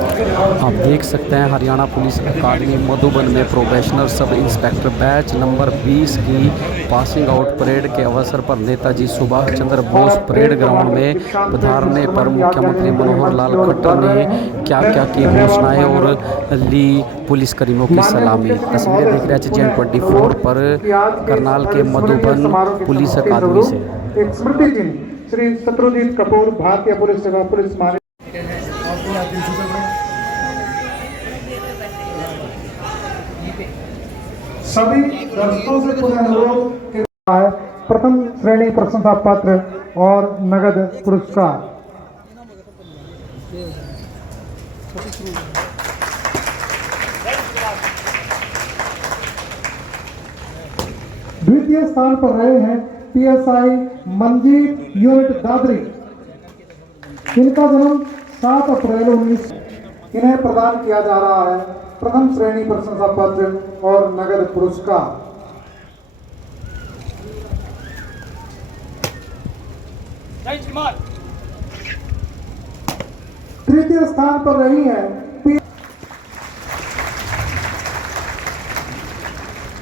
आप देख सकते हैं हरियाणा पुलिस अकादमी मधुबन में probationer sub inspector batch number 20 की पासिंग आउट परेड के अवसर पर नेताजी सुभाष चंद्र बोस परेड ग्राउंड में पधारने पर मुख्यमंत्री मनोहर लाल खट्टर ने क्या क्या की घोषणाएं और ली पुलिसकर्मियों की सलामी। तस्वीरें देख रहे हैं Gen 24 पर करनाल के मधुबन पुलिस अकादमी से। एक स्मृति चिन्ह श्री शत्रुजीत कपूर भारतीय पुलिस सेवा पुलिस महानिदेशक। सभी दर्शकों से पुनः अनुरोध है प्रथम श्रेणी प्रशंसा पत्र और नगद पुरस्कार। द्वितीय स्थान पर रहे हैं PSI मंजीत यूनिट दादरी। इनका जन्म 7 अप्रैल 19। इन्हें प्रदान किया जा रहा है प्रथम श्रेणी प्रशंसा पत्र और नगद पुरस्कार। तृतीय स्थान पर रही है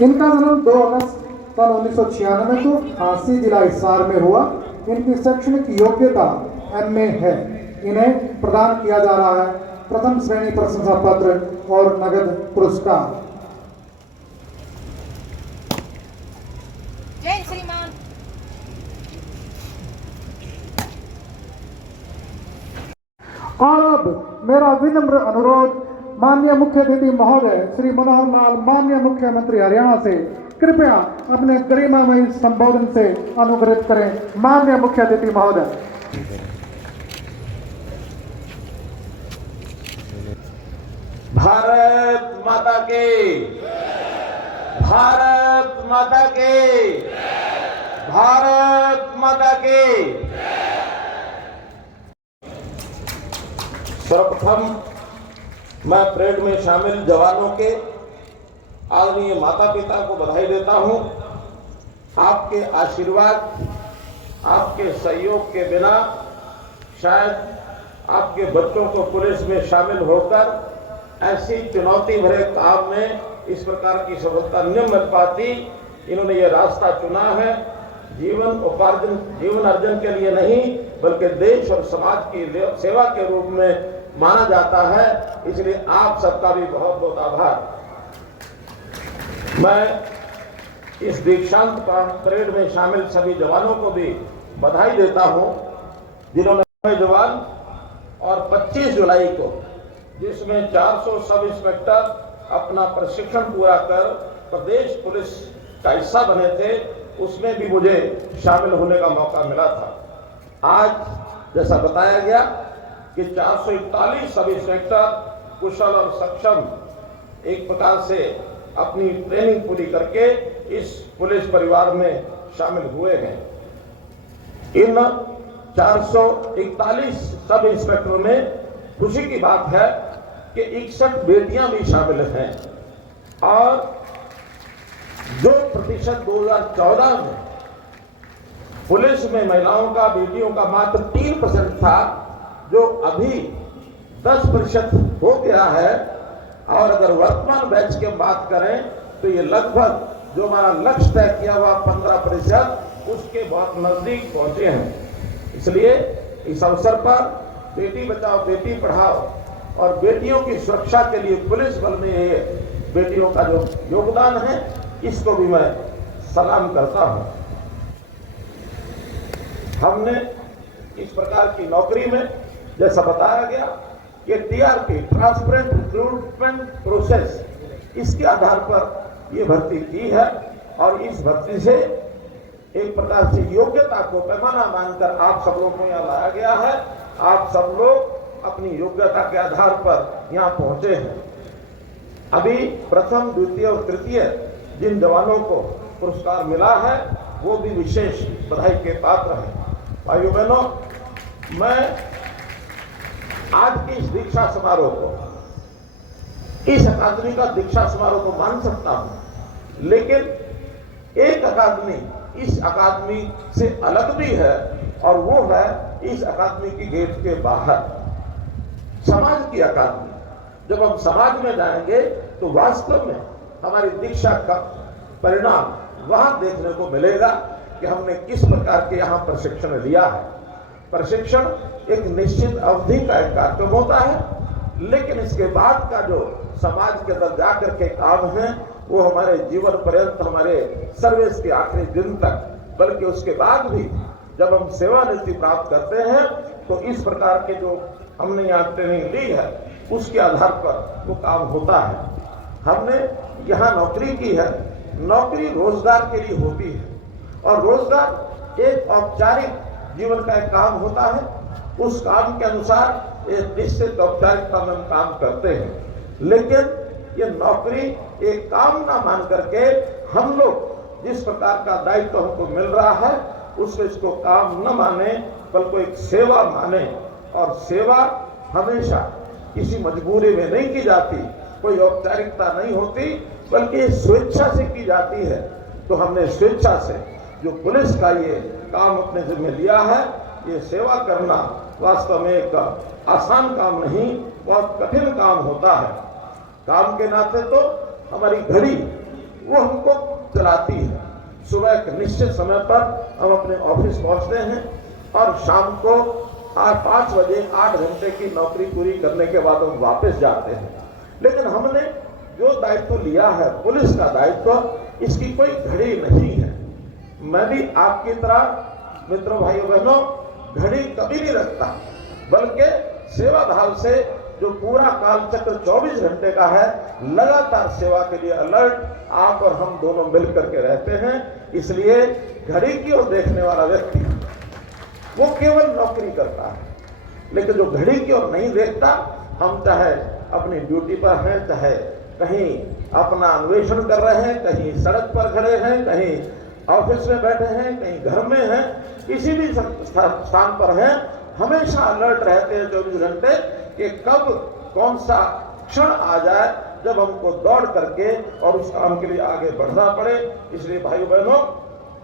इनका जन्म 2 अगस्त सन 1996 को झांसी जिला हिसार में हुआ। इनकी शैक्षणिक योग्यता MA है। इन्हें प्रदान किया जा रहा है प्रथम श्रेणी प्रशंसा पत्र और नगद पुरस्कार। जय श्रीमान। और अब मेरा विनम्र अनुरोध माननीय मुख्य अतिथि महोदय श्री मनोहर लाल माननीय मुख्यमंत्री हरियाणा से कृपया अपने गरिमामयी संबोधन से अनुग्रहित करें। माननीय मुख्य अतिथि महोदय। भारत माता के, भारत माता के, भारत माता के। सर्वप्रथम मैं परेड में शामिल जवानों के आदरणीय माता पिता को बधाई देता हूं। आपके आशीर्वाद, आपके सहयोग के बिना शायद आपके बच्चों को पुलिस में शामिल होकर ऐसी चुनौती भरे काम में इस प्रकार की सफलता न मिल पाती। इन्होंने ये रास्ता चुना है जीवन अर्जन के लिए नहीं बल्कि देश और समाज की सेवा के रूप में माना जाता है। इसलिए आप सबका भी बहुत बहुत आभार। मैं इस दीक्षांत परेड में शामिल सभी जवानों को भी बधाई देता हूं जिन्होंने जवान और 25 जुलाई को जिसमें 400 सब इंस्पेक्टर अपना प्रशिक्षण पूरा कर प्रदेश पुलिस का हिस्सा बने थे, उसमें भी मुझे शामिल होने का मौका मिला था। आज जैसा बताया गया कि 441 सब इंस्पेक्टर कुशल और सक्षम एक प्रकार से अपनी ट्रेनिंग पूरी करके इस पुलिस परिवार में शामिल हुए हैं। इन 441 सब इंस्पेक्टरों में खुशी की बात है कि 61 बेटियां भी शामिल हैं और जो प्रतिशत 2014 में पुलिस में महिलाओं का बेटियों का मात्र 3% था, जो अभी 10% हो गया है। और अगर वर्तमान बैच की बात करें तो ये लगभग जो हमारा लक्ष्य तय किया हुआ 15% उसके बहुत नजदीक पहुंचे हैं। इसलिए इस अवसर पर बेटी बचाओ बेटी पढ़ाओ और बेटियों की सुरक्षा के लिए पुलिस बल में ये बेटियों का जो योगदान है इसको भी मैं सलाम करता हूं। हमने इस प्रकार की नौकरी में जैसा बताया गया कि TRP ट्रांसपेरेंट रिक्रूटमेंट प्रोसेस इसके आधार पर ये भर्ती की है और इस भर्ती से एक प्रकार से योग्यता को पैमाना मानकर आप सब लोगों को यहाँ लाया गया है। आप सब लोग अपनी योग्यता के आधार पर यहाँ पहुंचे हैं। अभी प्रथम द्वितीय और तृतीय जिन जवानों को पुरस्कार मिला है वो भी विशेष बधाई के पात्र हैं। भाइयों बहनों, मैं आज की इस दीक्षा समारोह को, इस अकादमी का दीक्षा समारोह को मान सकता हूं, लेकिन एक अकादमी इस अकादमी से अलग भी है और वो है इस अकादमी की गेट के बाहर। समाज की अकादमी। जब हम समाज में जाएंगे तो वास्तव में हमारी दीक्षा का परिणाम वहां देखने को मिलेगा कि हमने किस प्रकार के यहाँ प्रशिक्षण लिया है। प्रशिक्षण एक निश्चित अवधि का एक कार्यक्रम होता है, लेकिन इसके बाद का जो समाज के अंदर जाकर के काम है वो हमारे जीवन पर्यंत, हमारे सर्विस के आखिरी दिन तक, बल्कि उसके बाद भी जब हम सेवानिवृत्ति प्राप्त करते हैं तो इस प्रकार के जो हमने यहाँ ट्रेनिंग ली है उसके आधार पर वो काम होता है। हमने यहाँ नौकरी की है, नौकरी रोजगार के लिए होती है और रोजगार एक औपचारिक जीवन का एक काम होता है। उस काम के अनुसार एक निश्चित औपचारिकता में हम काम करते हैं, लेकिन ये नौकरी एक काम ना मान करके हम लोग जिस प्रकार का दायित्व हमको मिल रहा है उसको इसको काम न माने बल्कि एक सेवा माने। और सेवा हमेशा किसी मजबूरी में नहीं की जाती, कोई औपचारिकता नहीं होती, बल्कि स्वेच्छा से की जाती है। तो हमने स्वेच्छा से जो पुलिस का ये काम अपने जिम्मे लिया है, ये सेवा करना वास्तव में एक आसान काम नहीं, बहुत कठिन काम होता है। काम के नाते तो हमारी घड़ी वो हमको चलाती है। सुबह एक निश्चित समय पर हम अपने ऑफिस पहुंचते हैं और शाम को 5 बजे 8 घंटे की नौकरी पूरी करने के बाद हम वापस जाते हैं। लेकिन हमने जो दायित्व लिया है, पुलिस का दायित्व, इसकी कोई घड़ी नहीं है। मैं भी आपकी तरह मित्रों, भाइयों बहनों, घड़ी कभी नहीं रखता, बल्कि सेवा भाव से जो पूरा काल चक्र 24 घंटे का है, लगातार सेवा के लिए अलर्ट आप और हम दोनों मिल करके रहते हैं। इसलिए घड़ी की ओर देखने वाला व्यक्ति वो केवल नौकरी करता है, लेकिन जो घड़ी की ओर नहीं देखता, हम चाहे अपनी ड्यूटी पर हैं, चाहे कहीं अपना अन्वेषण कर रहे हैं, कहीं सड़क पर खड़े हैं, कहीं ऑफिस में बैठे हैं, कहीं घर में हैं, किसी भी स्थान पर हैं, हमेशा अलर्ट रहते हैं 24 घंटे कि कब कौन सा क्षण आ जाए जब हमको दौड़ करके और उस काम के लिए आगे बढ़ना पड़े। इसलिए भाइयों बहनों,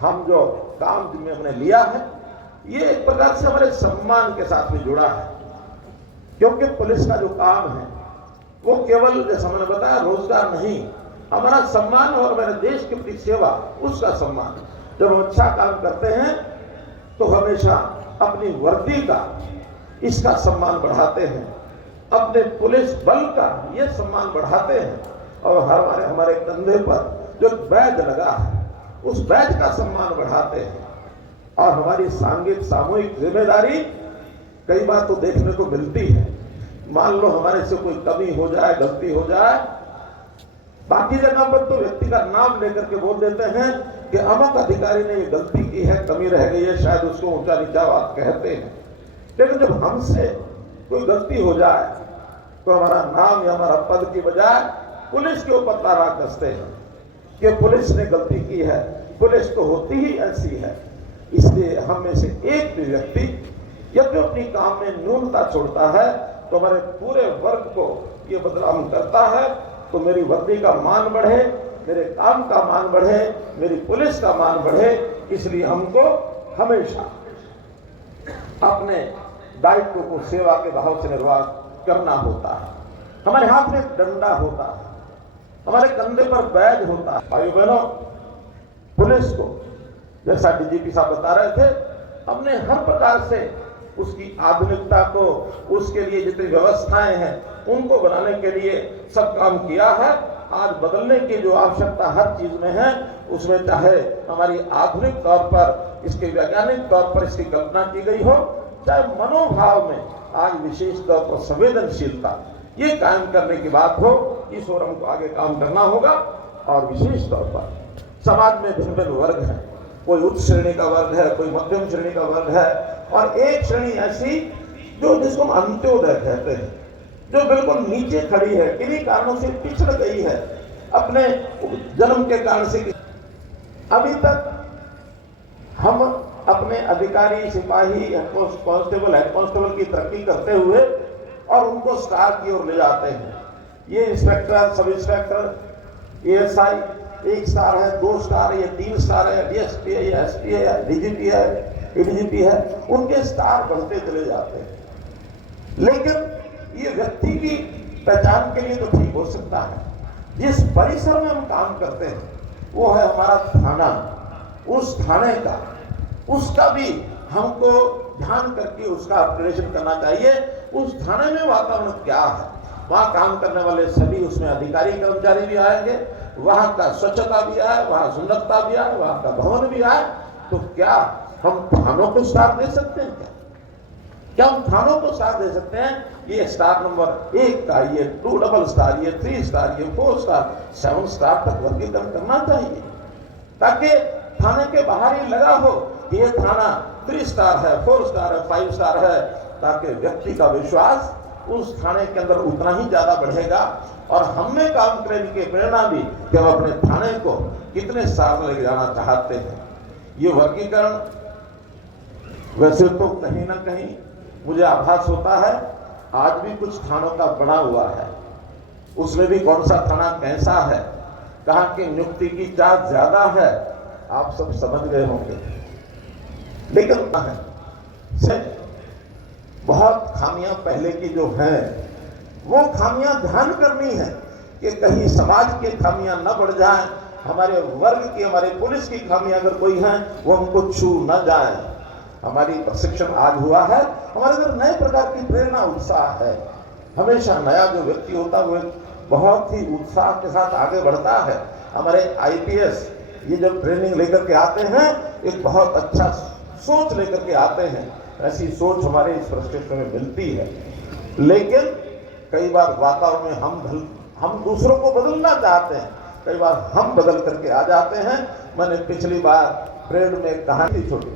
हम जो काम जिम्मे हमने लिया है ये एक प्रकार से हमारे सम्मान के साथ भी जुड़ा है, क्योंकि पुलिस का जो काम है वो केवल जैसा मैंने बताया रोजगार नहीं, हमारा सम्मान और मेरे देश के प्रति सेवा, उसका सम्मान। जब हम अच्छा काम करते हैं तो हमेशा अपनी वर्दी का इसका सम्मान बढ़ाते हैं, अपने पुलिस बल का ये सम्मान बढ़ाते हैं और हमारे कंधे पर जो बैज लगा है उस बैज का सम्मान बढ़ाते हैं। और हमारी सांघिक सामूहिक जिम्मेदारी कई बार तो देखने को मिलती है। मान लो हमारे से कोई कमी हो जाए, गलती हो जाए, बाकी जगह पर तो व्यक्ति का नाम लेकर के बोल देते हैं कि अमुक अधिकारी ने ये गलती की है, कमी रह गई है, शायद उसको ऊंचा नीचा बात कहते हैं। लेकिन जब हमसे कोई गलती हो जाए तो हमारा नाम या हमारा पद की बजाय पुलिस के ऊपर तारा कसते हैं कि पुलिस ने गलती की है, पुलिस तो होती ही ऐसी है। इसलिए हम में से एक भी व्यक्ति यदि अपनी काम में न्यूनता छोड़ता है तो हमारे पूरे वर्ग को ये बदनाम करता है। तो मेरी वर्दी का मान बढ़े, मेरे काम का मान बढ़े, मेरी पुलिस का मान बढ़े, इसलिए हमको हमेशा अपने दायित्व को सेवा के भाव से निर्वाह करना होता है। हमारे हाथ में डंडा होता है, हमारे कंधे पर बैज होता है। भाइयों बहनों, पुलिस को जैसा डीजीपी साहब बता रहे थे, हमने हर प्रकार से उसकी आधुनिकता को, उसके लिए जितनी व्यवस्थाएं हैं उनको बनाने के लिए सब काम किया है। आज बदलने की जो आवश्यकता हर चीज में है, उसमें चाहे हमारी आधुनिक तौर पर, इसके वैज्ञानिक तौर पर इसकी कल्पना की गई हो, चाहे मनोभाव में आज विशेष तौर पर संवेदनशीलता ये कायम करने की बात हो, इस ओर हमको आगे काम करना होगा। और विशेष तौर पर समाज में भिन्न भिन्न वर्ग हैं, कोई उच्च श्रेणी का वर्ग है, कोई मध्यम श्रेणी का वर्ग है, और एक श्रेणी ऐसी जो जिसको हम अंत्योदय कहते हैं, जो बिल्कुल नीचे खड़ी है, किन्हीं कारणों से पिछड़ गई है, अपने जन्म के कारण से। अभी तक हम अपने अधिकारी, सिपाही, कांस्टेबल, हेड कांस्टेबल की तरक्की करते हुए और उनको स्टार की ओर ले जाते हैं। ये inspector, sub inspector, ASI 1 star है, 2 स्टार है, 3 स्टार है, डीएसपी है, एसपी है, डीजीपी है, एडीजीपी है, उनके स्टार बढ़ते चले जाते हैं। लेकिन ये व्यक्ति की पहचान के लिए तो ठीक हो सकता है। जिस परिसर में हम काम करते हैं वो है हमारा थाना, उस थाने का, उसका भी हमको ध्यान करके उसका अपग्रेडेशन करना चाहिए। उस थाने में वातावरण क्या है, वहाँ काम करने वाले सभी उसमें अधिकारी कर्मचारी भी आएंगे, वहाँ का स्वच्छता भी आए, वहाँ सुंदरता भी आए, वहाँ का भवन भी आए, तो क्या हम थानों को साथ दे सकते हैं? क्या हम थानों को साथ दे सकते हैं? ये स्टार नंबर 1 का, ये 2 डबल स्टार, ये 3 स्टार, ये 4 स्टार, 7 स्टार तक वर्गीकरण करना चाहिए, ताकि थाने के बाहर ही लगा हो कि ये थाना 3 स्टार है, 4 स्टार है, 5 स्टार है, ताकि व्यक्ति का विश्वास उस थाने के अंदर उतना ही ज्यादा बढ़ेगा और हमें काम करने की प्रेरणा भी कि हम अपने थाने को कितने साल लेके जाना चाहते हैं। ये वर्गीकरण वैसे तो कहीं ना कहीं मुझे आभास होता है आज भी कुछ थानों का बना हुआ है, उसमें भी कौन सा थाना कैसा है, कहाँ की नियुक्ति की चार्ज ज्यादा है, आप सब समझ गए होंगे। लेकिन बहुत खामियां पहले की जो हैं वो खामियां ध्यान करनी है कि कहीं समाज की खामियां न बढ़ जाएं, हमारे वर्ग की, हमारे पुलिस की खामियां अगर कोई हैं वो हमको छू न जाए। हमारी प्रशिक्षण आज हुआ है, हमारे अंदर नए प्रकार की प्रेरणा उत्साह है। हमेशा नया जो व्यक्ति होता है वो बहुत ही उत्साह के साथ आगे बढ़ता है। हमारे आईपीएस ये जब ट्रेनिंग लेकर के आते हैं एक बहुत अच्छा सोच लेकर के आते हैं, ऐसी सोच हमारे इस प्रशिक्षण में मिलती है। लेकिन कई बार वातावरण में हम दूसरों को बदलना चाहते हैं, कई बार हम बदल करके आ जाते हैं। मैंने पिछली बार परेड में एक कहानी छोड़ी,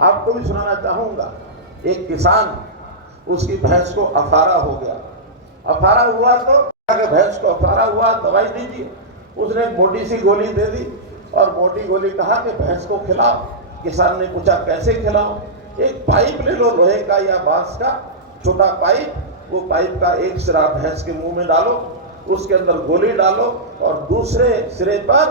आपको भी सुनाना चाहूंगा। एक किसान, उसकी भैंस को अफारा हो गया, अफारा हुआ तो भैंस को अफारा हुआ, दवाई दीजिए। उसने एक मोटी सी गोली दे दी और मोटी गोली कहा कि भैंस को खिलाओ। किसान ने पूछा कैसे खिलाओ? एक पाइप ले लो, लोहे का या बांस का छोटा पाइप, वो पाइप का एक सिरा भैंस के मुंह में डालो, उसके अंदर गोली डालो और दूसरे सिरे पर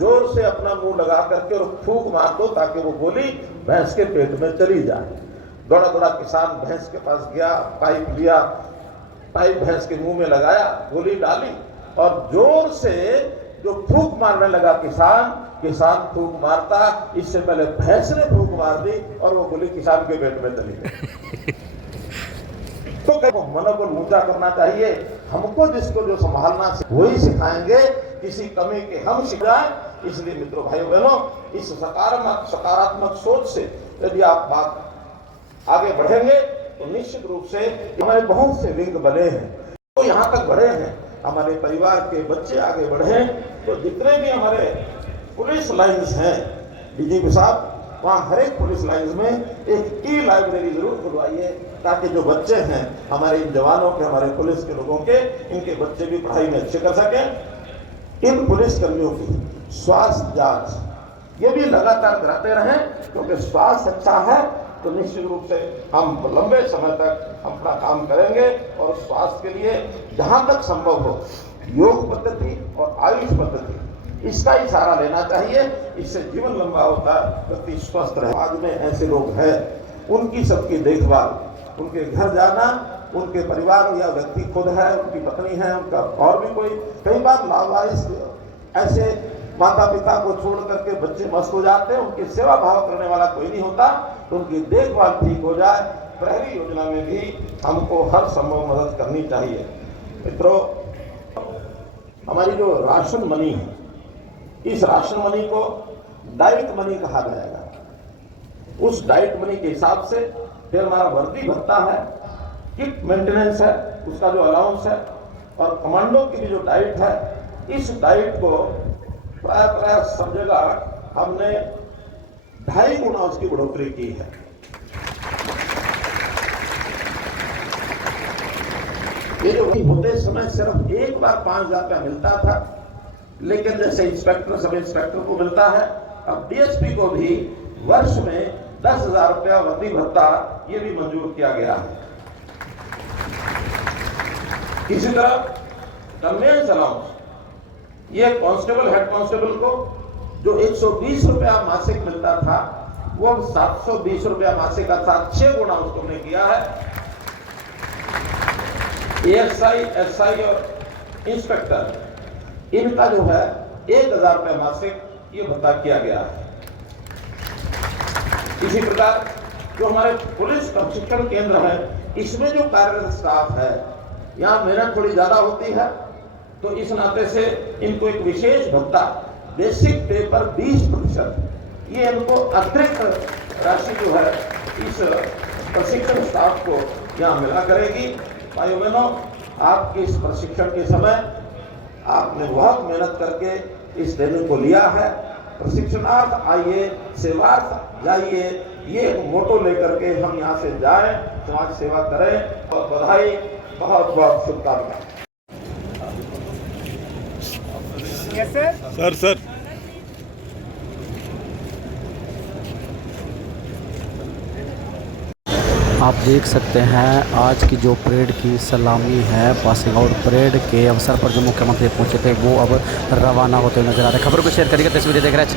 जोर से अपना मुंह लगा करके और फूंक मार दो ताकि वो गोली भैंस के पेट में चली जाए। दौड़ा दौड़ा किसान भैंस के पास गया, पाइप लिया, पाइप भैंस के मुंह में लगाया, गोली डाली और जोर से जो फूंक मारने लगा किसान फूंक मारता, इससे पहले भैंस ने फूंक मार दी और वो गोली किसान के पेट में चली गई। तो मनोबल ऊंचा करना चाहिए। हमको जिसको जो संभालना वही सिखाएंगे, किसी कमी के हम सिख जाए। इसलिए मित्रों, भाइयों बहनों, इस सकारात्मक सोच से यदि आप बात आगे बढ़ेंगे तो निश्चित रूप से हमारे बहुत से विंग बने हैं, तो यहाँ तक बढ़े हैं, हमारे परिवार के बच्चे आगे बढ़े। तो जितने भी हमारे पुलिस लाइन्स हैं, डीजीपी साहब, वहाँ हर एक पुलिस लाइन्स में एक ई लाइब्रेरी जरूर खुलवाइए, ताकि जो बच्चे हैं हमारे इन जवानों के, हमारे पुलिस के लोगों के, इनके बच्चे भी पढ़ाई में अच्छे कर सकें। इन पुलिस कर्मियों की स्वास्थ्य जांच ये भी लगातार कराते रहें, क्योंकि स्वास्थ्य अच्छा है तो निश्चित रूप से हम लंबे समय तक अपना काम करेंगे। और स्वास्थ्य के लिए जहाँ तक संभव हो योग पद्धति और आयुष पद्धति, इसका ही सहारा लेना चाहिए। इससे जीवन लंबा होता है, व्यक्ति स्वस्थ रहे। आज में ऐसे लोग हैं, उनकी सबकी देखभाल, उनके घर जाना, उनके परिवार या व्यक्ति खुद है, उनकी पत्नी है, उनका और भी कोई, कई बार लावारिस ऐसे माता पिता को छोड़ करके बच्चे मस्त हो जाते हैं, उनकी सेवा भाव करने वाला कोई नहीं होता, तो उनकी देखभाल ठीक हो जाए। प्रहरी योजना में भी हमको हर संभव मदद करनी चाहिए। मित्रों, हमारी जो राशन मनी है, इस राशन मनी को डाइट मनी कहा जाएगा। उस डाइट मनी के हिसाब से फिर हमारा वर्दी भत्ता है, किट मेंटेनेंस है, उसका जो अलाउंस है, और कमांडो की भी जो डाइट है, इस डाइट को प्राय सब जगह हमने 2.5 गुना उसकी बढ़ोतरी की है। ये जो होते समय सिर्फ एक बार 5,000 रुपया मिलता था, लेकिन जैसे इंस्पेक्टर, सब इंस्पेक्टर को मिलता है, अब डीएसपी को भी वर्ष में 10,000 रुपया वर्दी भत्ता ये भी मंजूर किया गया है। इसी तरह कन्वेंस अलाउंस, ये कांस्टेबल, हेड कांस्टेबल को जो 120 रुपया मासिक मिलता था, वो 720 रुपया मासिक का था, 6 गुना उसको हमने किया है। एएसआई, एसआई और इंस्पेक्टर, इनका जो है 1,000 रुपये मासिक ये भत्ता किया गया है। इसी प्रकार जो हमारे पुलिस प्रशिक्षण केंद्र है, इसमें जो कार्यरत स्टाफ है, यहाँ मेहनत थोड़ी ज्यादा होती है, तो इस नाते से इनको एक विशेष भत्ता बेसिक पे पर 20% ये इनको अतिरिक्त राशि जो है इस प्रशिक्षण स्टाफ को यहाँ मिला करेगी। भाइयों बहनों, आपके इस प्रशिक्षण के समय आपने बहुत मेहनत करके इस ट्रेनिंग को लिया है। प्रशिक्षणार्थ आइए, सेवार्थ जाइए, ये एक मोटो लेकर के हम यहाँ से जाएं, समाज सेवा करें। और बधाई, बहुत बहुत शुभकामनाएं। सर आप देख सकते हैं आज की जो परेड की सलामी है, पासिंग आउट परेड के अवसर पर जो मुख्यमंत्री पहुंचे थे वो अब रवाना होते हुए नजर आ रहे हैं। खबर को शेयर करिएगा, तस्वीरें देख रहे हैं